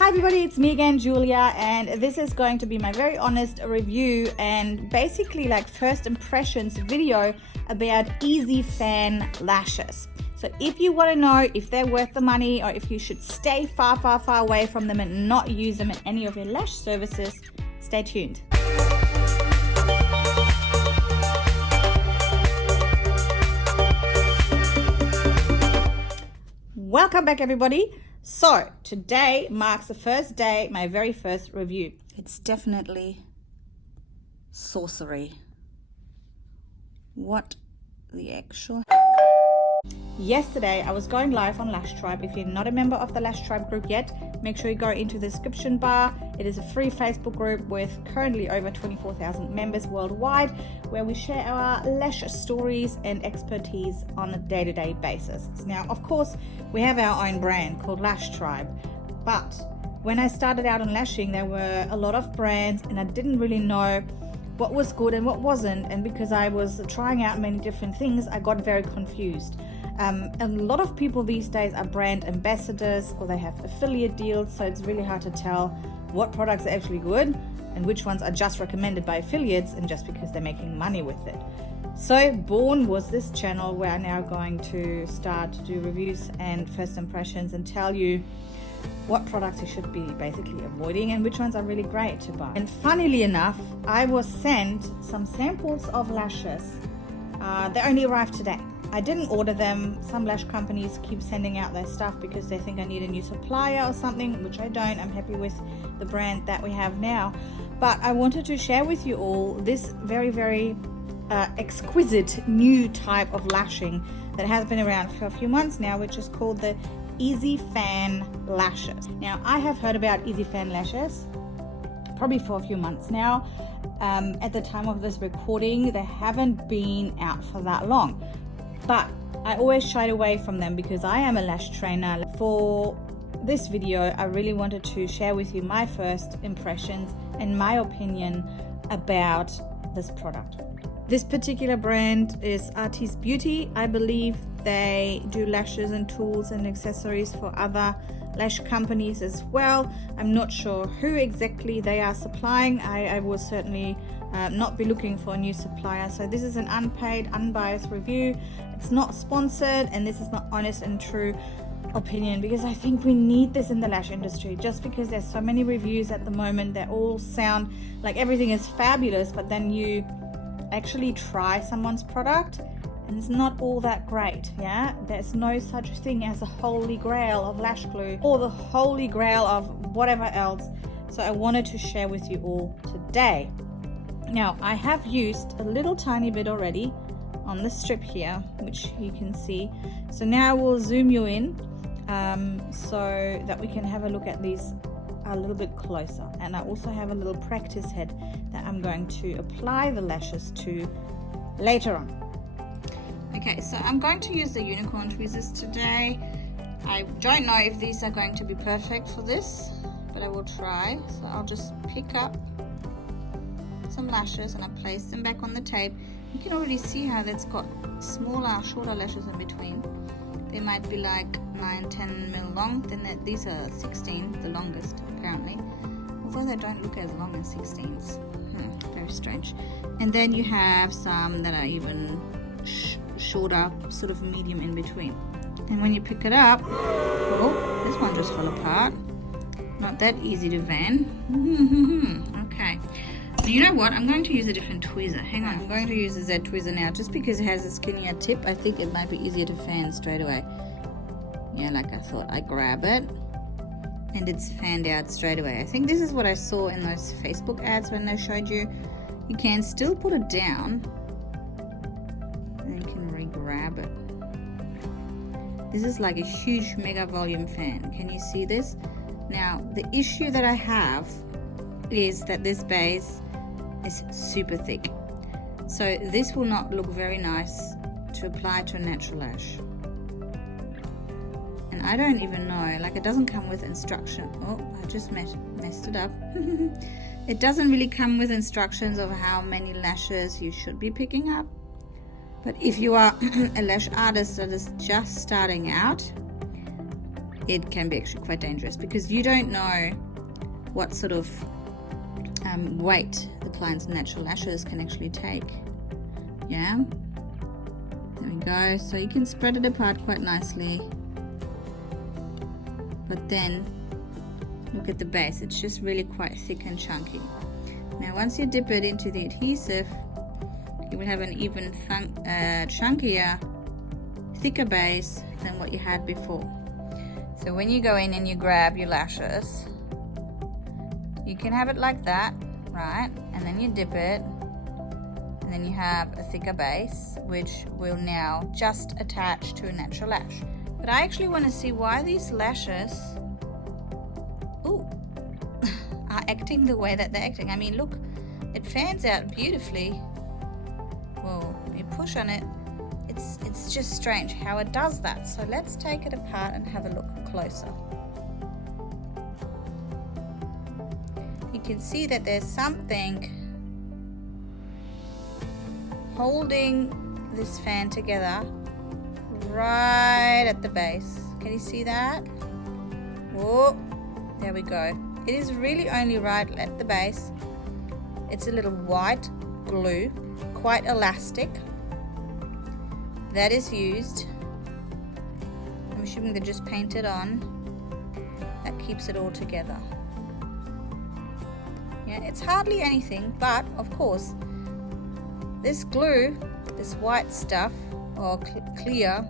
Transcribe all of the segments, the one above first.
Hi everybody, it's me again, Julia, and this is going to be my very honest review and basically like first impressions video about Easy Fan lashes. So if you want to know if they're worth the money or if you should stay far away from them and not use them in any of your lash services, stay tuned. Welcome back everybody. So today marks the first day, my very first review. It's definitely sorcery. What the actual... Yesterday I was going live on Lash Tribe. If you're not a member of the Lash Tribe group yet, make sure you go into the description bar. It is a free Facebook group with currently over 24,000 members worldwide, where we share our lash stories and expertise on a day-to-day basis. Now, of course, we have our own brand called Lash Tribe, but when I started out on lashing, there were a lot of brands and I didn't really know what was good and what wasn't, and because I was trying out many different things, I got very confused. A lot of people these days are brand ambassadors or they have affiliate deals, so it's really hard to tell what products are actually good and which ones are just recommended by affiliates and just because they're making money with it. So born was this channel where I'm now going to start to do reviews and first impressions and tell you what products you should be basically avoiding and which ones are really great to buy. And funnily enough, I was sent some samples of lashes. They only arrived today. I didn't order them. Some lash companies keep sending out their stuff because they think I need a new supplier or something, which I don't. I'm happy with the brand that we have now. But I wanted to share with you all this very exquisite new type of lashing that has been around for a few months now, which is called the Easy Fan lashes. Now, I have heard about Easy Fan lashes probably for a few months now. At the time of this recording, they haven't been out for that long. But I always shied away from them because I am a lash trainer. For this video, I really wanted to share with you my first impressions and my opinion about this product. This particular brand is Artist Beauty. I believe they do lashes and tools and accessories for other lash companies as well. I'm not sure who exactly they are supplying. I will certainly not be looking for a new supplier. So this is an unpaid, unbiased review. It's not sponsored, and this is my honest and true opinion because I think we need this in the lash industry. Just because there's so many reviews at the moment that all sound like everything is fabulous, but then you actually try someone's product and it's not all that great. Yeah, there's no such thing as a holy grail of lash glue or the holy grail of whatever else. So I wanted to share with you all today. Now, I have used a little tiny bit already on the strip here, which you can see. So now I will zoom you in so that we can have a look at these a little bit closer. And I also have a little practice head that I'm going to apply the lashes to later on. Okay, so I'm going to use the unicorn tweezers today. I don't know if these are going to be perfect for this, but I will try. So I'll just pick up some lashes and I place them back on the tape. You can already see how that's got smaller, shorter lashes in between. They might be like 9-10 mil long. Then these are 16, the longest apparently. Although they don't look as long as 16s. Very strange. And then you have some that are even shorter, sort of medium in between. And when you pick it up, oh, this one just fell apart. Not that easy to van. Okay. You know what? I'm going to use a different tweezer. Hang on. I'm going to use the Z tweezer now. Just because it has a skinnier tip, I think it might be easier to fan straight away. Yeah, like I thought. I grab it and it's fanned out straight away. I think this is what I saw in those Facebook ads when they showed you. You can still put it down and you can re-grab it. This is like a huge mega volume fan. Can you see this? Now, the issue that I have is that this base is super thick, so this will not look very nice to apply to a natural lash. And I don't even know, like it doesn't come with instruction. Oh, I just messed it up. It doesn't really come with instructions of how many lashes you should be picking up. But if you are a lash artist that is just starting out, it can be actually quite dangerous, because you don't know what sort of weight the client's natural lashes can actually take. Yeah, there we go. So you can spread it apart quite nicely, but then look at the base, it's just really quite thick and chunky. Now once you dip it into the adhesive, you will have an even chunkier, thicker base than what you had before. So when you go in and you grab your lashes, you can have it like that, right? And then you dip it, and then you have a thicker base, which will now just attach to a natural lash. But I actually want to see why these lashes are acting the way that they're acting. I mean, look, it fans out beautifully. Whoa, you push on it, it's just strange how it does that. So let's take it apart and have a look closer. You can see that there's something holding this fan together right at the base. Can you see that? Whoa, there we go. It is really only right at the base. It's a little white glue, quite elastic, that is used. I'm assuming they just painted on. That keeps it all together. Yeah, it's hardly anything, but of course, this glue, this white stuff, or clear,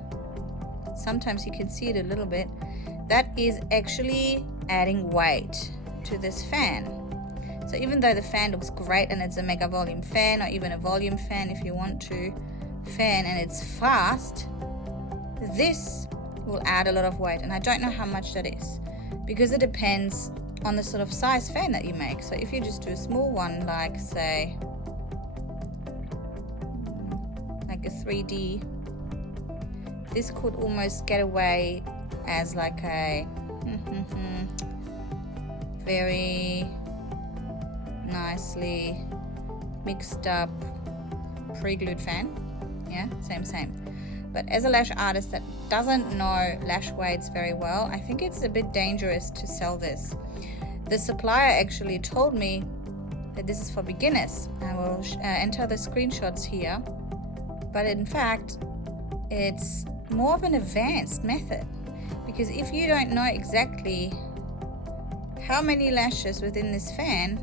sometimes you can see it a little bit, that is actually adding weight to this fan. So even though the fan looks great and it's a mega volume fan, or even a volume fan if you want to fan, and it's fast, this will add a lot of weight, and I don't know how much that is, because it depends on the sort of size fan that you make. So if you just do a small one, like say like a 3D, this could almost get away as like a very nicely mixed up pre-glued fan. Yeah, same. But as a lash artist that doesn't know lash weights very well, I think it's a bit dangerous to sell this. The supplier actually told me that this is for beginners. I will enter the screenshots here, but in fact it's more of an advanced method, because if you don't know exactly how many lashes within this fan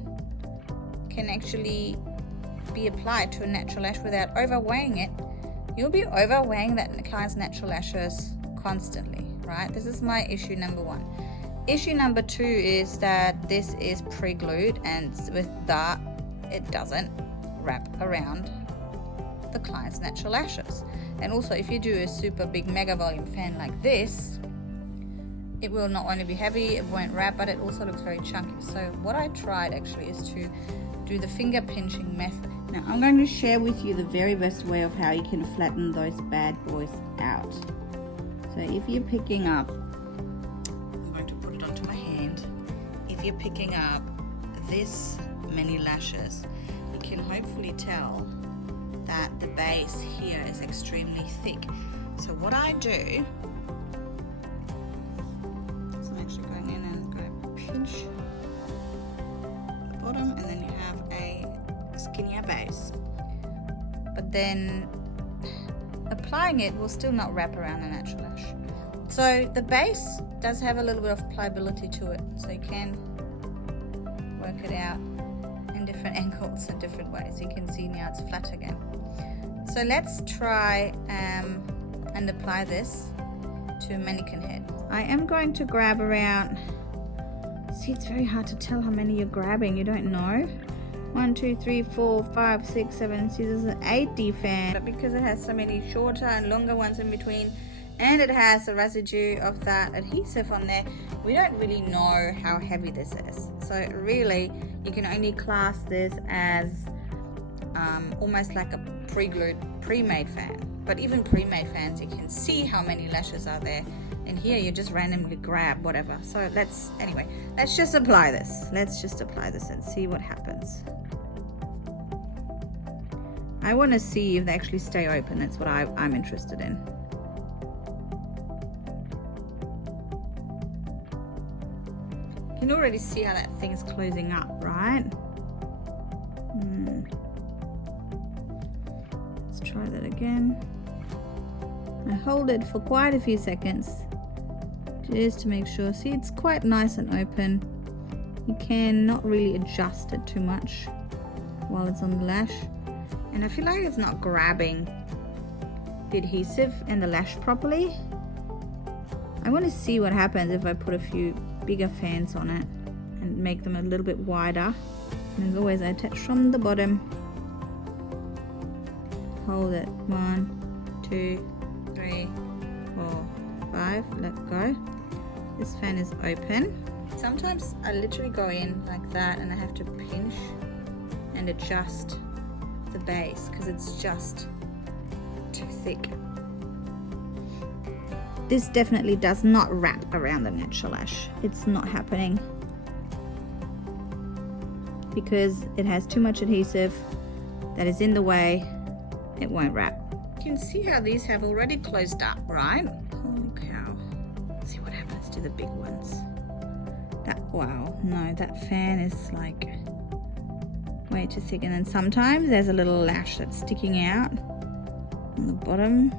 can actually be applied to a natural lash without overweighing it, you'll be overweighing that client's natural lashes constantly, right? This is my issue number one. Issue number two is that this is pre-glued, and with that, it doesn't wrap around the client's natural lashes. And also, if you do a super big mega volume fan like this, it will not only be heavy, it won't wrap, but it also looks very chunky. So what I tried actually is to do the finger pinching method. Now I'm going to share with you the very best way of how you can flatten those bad boys out. So if you're picking up, I'm going to put it onto my hand, if you're picking up this many lashes, you can hopefully tell that the base here is extremely thick. So what I do, so I'm actually going in and going to pinch the bottom, and then you have a skinnier base, but then applying it will still not wrap around the natural lash. So the base does have a little bit of pliability to it, so you can work it out in different angles and different ways. You can see now it's flat again. So let's try and apply this to a mannequin head. I am going to grab around, see, it's very hard to tell how many you're grabbing, you don't know. 1, 2, 3, 4, 5, 6, 7, see, this is an 8D fan, but because it has so many shorter and longer ones in between, and it has a residue of that adhesive on there, we don't really know how heavy this is. So really, you can only class this as almost like a pre-glued, pre-made fan. But even pre-made fans, you can see how many lashes are there, and here you just randomly grab whatever. So let's just apply this. Let's just apply this and see what happens. I want to see if they actually stay open. That's what I'm interested in. can already see how that thing's closing up, right? Let's try that again. I hold it for quite a few seconds just to make sure. See, it's quite nice and open. You can not really adjust it too much while it's on the lash. And I feel like it's not grabbing the adhesive and the lash properly. I want to see what happens if I put a few bigger fans on it and make them a little bit wider. And as always, I attach from the bottom. Hold it. 1, 2, 3, 4, 5. Let go. This fan is open. Sometimes I literally go in like that and I have to pinch and adjust the base because it's just too thick. This definitely does not wrap around the natural lash. It's not happening because it has too much adhesive that is in the way. It won't wrap. You can see how these have already closed up, right? Holy cow. Let's see what happens to the big ones. Wow, no, that fan is like way too thick. And then sometimes there's a little lash that's sticking out on the bottom.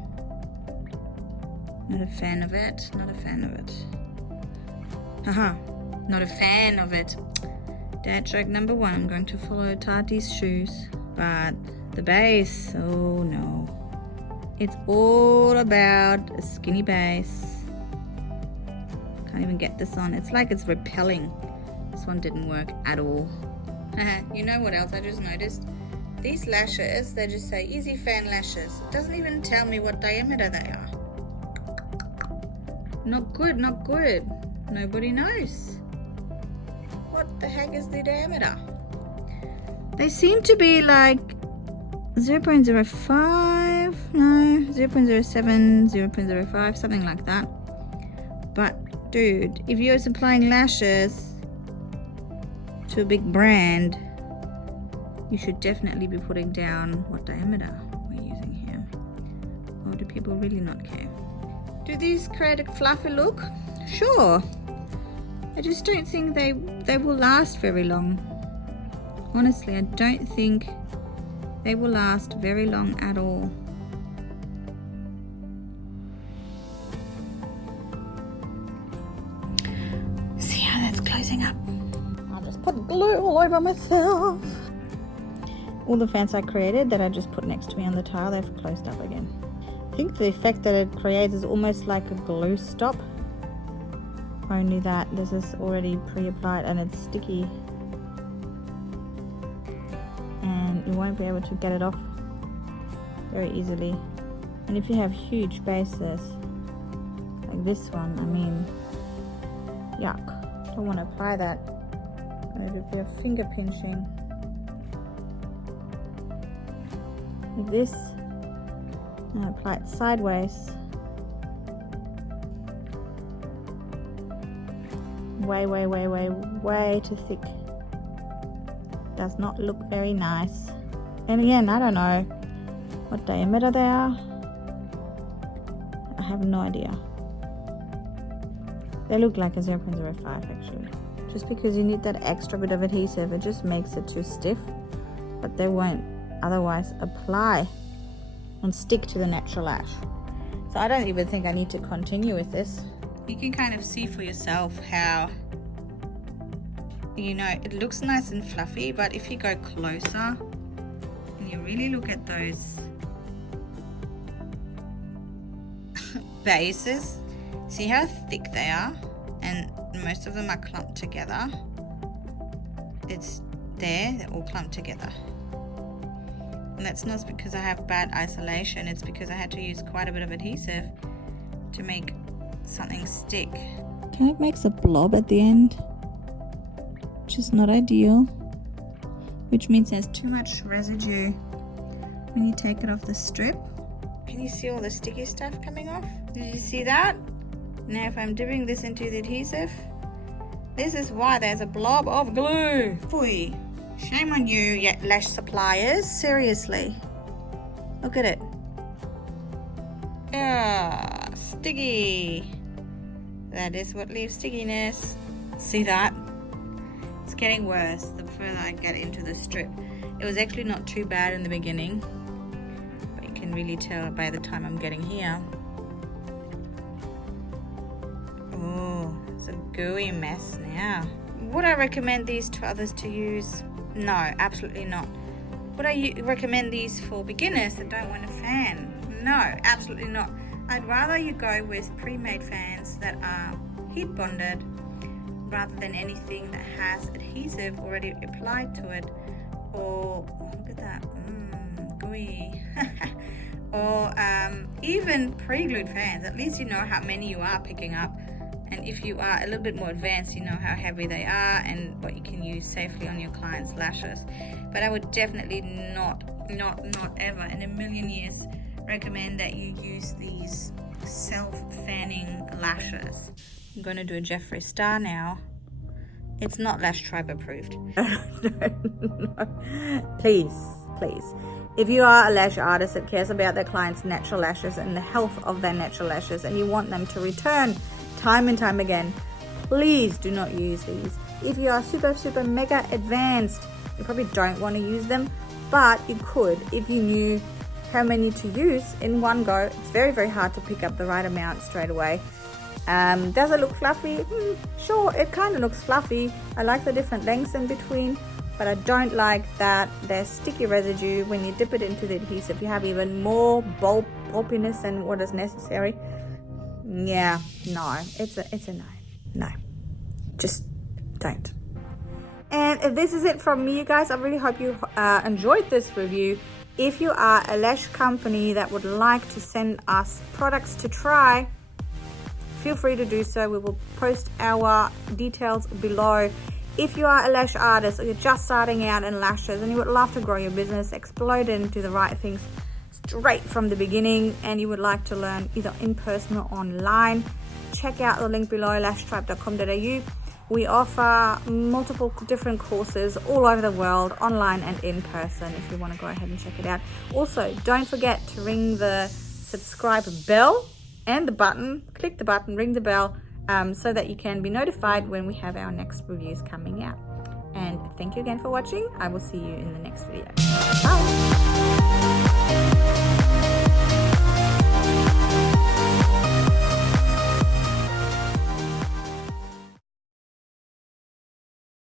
Not a fan of it, not a fan of it. Haha, not a fan of it. Dad joke number 1, I'm going to follow Tati's shoes. But the base, oh no. It's all about a skinny base. Can't even get this on. It's like it's repelling. This one didn't work at all. You know what else I just noticed? These lashes, they just say easy fan lashes. It doesn't even tell me what diameter they are. Not good, not good. Nobody knows. What the heck is the diameter? They seem to be like 0.05, no, 0.07, 0.05, something like that. But dude, if you're supplying lashes to a big brand, you should definitely be putting down what diameter we're using here. Or do people really not care? Do these create a fluffy look? Sure. I just don't think they will last very long. Honestly, I don't think they will last very long at all. See how that's closing up? I'll just put glue all over myself. All the fans I created that I just put next to me on the tile, they've closed up again. I think the effect that it creates is almost like a glue stop. Only that this is already pre-applied and it's sticky. And you won't be able to get it off very easily. And if you have huge bases, like this one, I mean, yuck. Don't want to apply that. I'm going to do a bit of finger pinching. Like this. And apply it sideways. Way too thick. Does not look very nice. And again, I don't know what diameter they are. I have no idea. They look like a 0.05 actually. Just because you need that extra bit of adhesive, it just makes it too stiff. But they won't otherwise apply and stick to the natural lash. So I don't even think I need to continue with this. You can kind of see for yourself how, you know, it looks nice and fluffy, but if you go closer and you really look at those bases, see how thick they are, and most of them are clumped together. It's there, they're all clumped together. And that's not because I have bad isolation, it's because I had to use quite a bit of adhesive to make something stick. Kind of makes a blob at the end, which is not ideal, which means there's too much residue when you take it off the strip. Can you see all the sticky stuff coming off? Did you see that? Now if I'm dipping this into the adhesive, this is why there's a blob of glue. Phooey. Shame on you, lash suppliers. Seriously. Look at it. Ah, sticky. That is what leaves stickiness. See that? It's getting worse the further I get into the strip. It was actually not too bad in the beginning, but you can really tell by the time I'm getting here. Oh, it's a gooey mess now. Would I recommend these to others to use? No, absolutely not. Would I recommend these for beginners that don't want a fan? No, absolutely not. I'd rather you go with pre-made fans that are heat bonded rather than anything that has adhesive already applied to it. Or, look at that, gooey. Or even pre-glued fans. At least you know how many you are picking up. And if you are a little bit more advanced, you know how heavy they are and what you can use safely on your clients' lashes. But I would definitely not ever in a million years recommend that you use these self-fanning lashes. I'm going to do a Jeffree Star now. It's not Lash Tribe approved. No. Please. If you are a lash artist that cares about their clients' natural lashes and the health of their natural lashes, and you want them to return time and time again, please do not use these. If you are super mega advanced, you probably don't want to use them, but you could if you knew how many to use in one go. It's very hard to pick up the right amount straight away. Does it look fluffy? Sure, it kind of looks fluffy. I like the different lengths in between, but I don't like that there's sticky residue when you dip it into the adhesive. You have even more bulkiness than what is necessary. Yeah, no, it's a no, just don't. And this is it from me, you guys. I really hope you enjoyed this review. If you are a lash company that would like to send us products to try, feel free to do so. We will post our details below. If you are a lash artist or you're just starting out in lashes and you would love to grow your business, explode into the right things straight from the beginning, and you would like to learn either in person or online, check out the link below, lashtribe.com.au. We offer multiple different courses all over the world, online and in person, if you want to go ahead and check it out. Also, don't forget to ring the subscribe bell and the button, click the button, ring the bell, so that you can be notified when we have our next reviews coming out. And thank you again for watching. I will see you in the next video.